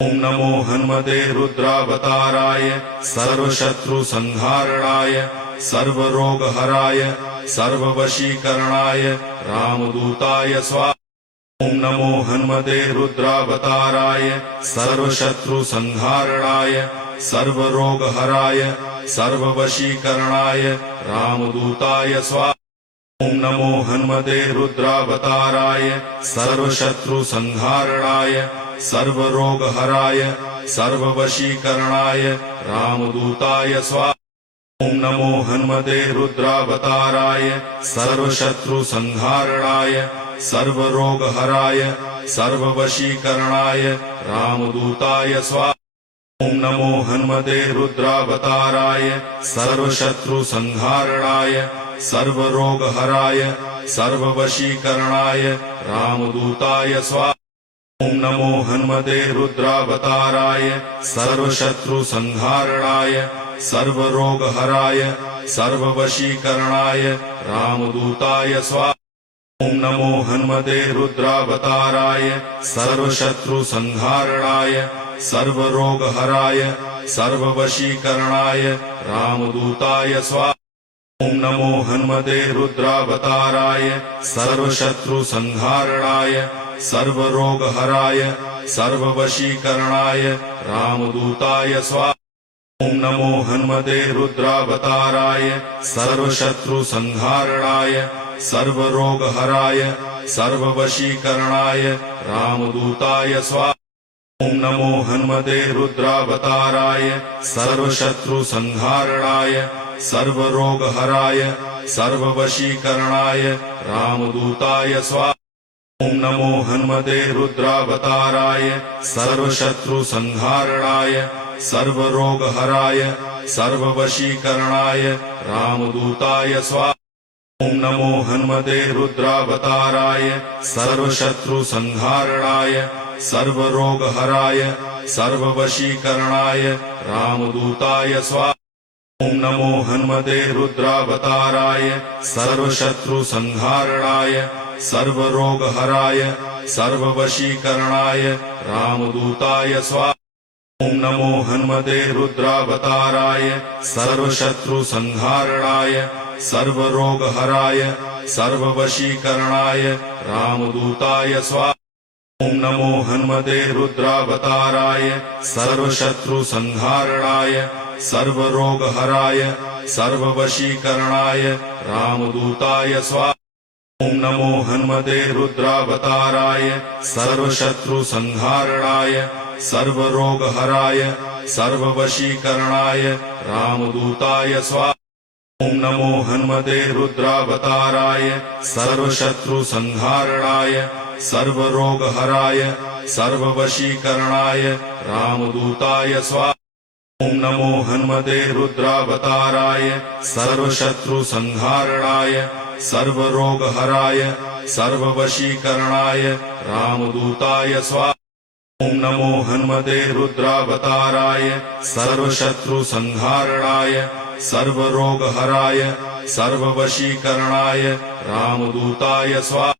ओम नमो हनुमते रुद्रावताराय सर्वशत्रुसंहारणाय सर्वरोगहराय सर्ववशीकरणाय रामदूताय स्वाहा। ओम नमो हनुमते रुद्रावताराय सर्वशत्रुसंहारणाय सर्वरोगहराय सर्ववशीकरणाय रामदूताय स्वाहा। ओम नमो हनुमते रुद्रावताराय सर्वशत्रुसंहारणाय सर्वरोगहराय सर्ववशीकरणाय रामदूताय स्वाहा। ओम नमो हनुमते रुद्रावताराय सर्वशत्रुसंहारणाय सर्वरोगहराय सर्ववशीकरणाय रामदूताय स्वाहा। ओम नमो हनुमते रुद्रावताराय सर्वशत्रुसंहारणाय सर्वरोगहराय सर्ववशीकरणाय रामदूताय स्वाहा। ओम नमो हनुमते रुद्रावताराय सर्वशत्रुसंहारणाय सर्वरोगहराय सर्ववशीकरणाय रामदूताय स्वाहा। ओम नमो हनुमते रुद्रावताराय सर्वशत्रुसंहारणाय सर्वरोगहराय सर्ववशीकरणाय रामदूताय स्वाहा। ओम नमो हनुमते रुद्रावताराय सर्वशत्रुसंहारणाय सर्वरोगहराय सर्ववशीकरणाय रामदूताय स्वाहा। ओम नमो हनुमते रुद्रावताराय सर्वशत्रुसंहारणाय सर्वरोगहराय सर्ववशीकरणाय रामदूताय स्वाहा। ओम नमो हनुमते रुद्रावताराय सर्वशत्रुसंहारणाय सर्वरोगहराय सर्ववशीकरणाय रामदूताय स्वाहा। ओम नमो हनुमते रुद्रावताराय सर्वशत्रुसंहारणाय सर्वरोगहराय सर्ववशीकरणाय रामदूताय स्वाहा। ओम नमो हनुमते रुद्रावताराय सर्वशत्रुसंहारणाय सर्वरोगहराय सर्ववशीकरणाय रामदूताय स्वाहा। ओम नमो हनुमते रुद्रावताराय सर्वशत्रुसंहारणाय सर्वरोगहराय सर्ववशीकरणाय रामदूताय स्वाहा। ओम नमो हनुमते रुद्रावताराय सर्वशत्रुसंहारणाय सर्वरोगहराय सर्ववशीकरणाय रामदूताय स्वाहा। ओम नमो हनुमते रुद्रावताराय सर्वशत्रुसंहारणाय सर्वरोगहराय सर्ववशीकरणाय रामदूताय स्वाहा। ओम नमो हनुमते रुद्रावताराय सर्वशत्रुसंहारणाय सर्वरोगहराय सर्ववशीकरणाय रामदूताय स्वाहा। ओम नमो हनुमते रुद्रावताराय सर्वशत्रुसंहारणाय सर्वरोगहराय सर्ववशीकरणाय रामदूताय स्वाहा। ओम नमो हनुमते रुद्रावताराय सर्वशत्रुसंहारणाय सर्वरोगहराय सर्ववशीकरणाय रामदूताय स्वाहा। ओम नमो हनुमते रुद्रावताराय सर्वशत्रुसंहारणाय सर्वरोगहराय सर्ववशीकरणाय रामदूताय स्वाहा।